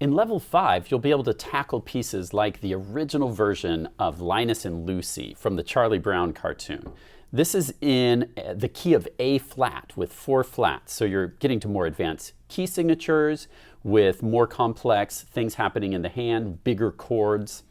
In level 5, you'll be able to tackle pieces like the original version of Linus and Lucy from the Charlie Brown cartoon. This is in the key of A flat with 4 flats, so you're getting to more advanced key signatures with more complex things happening in the hand, bigger chords.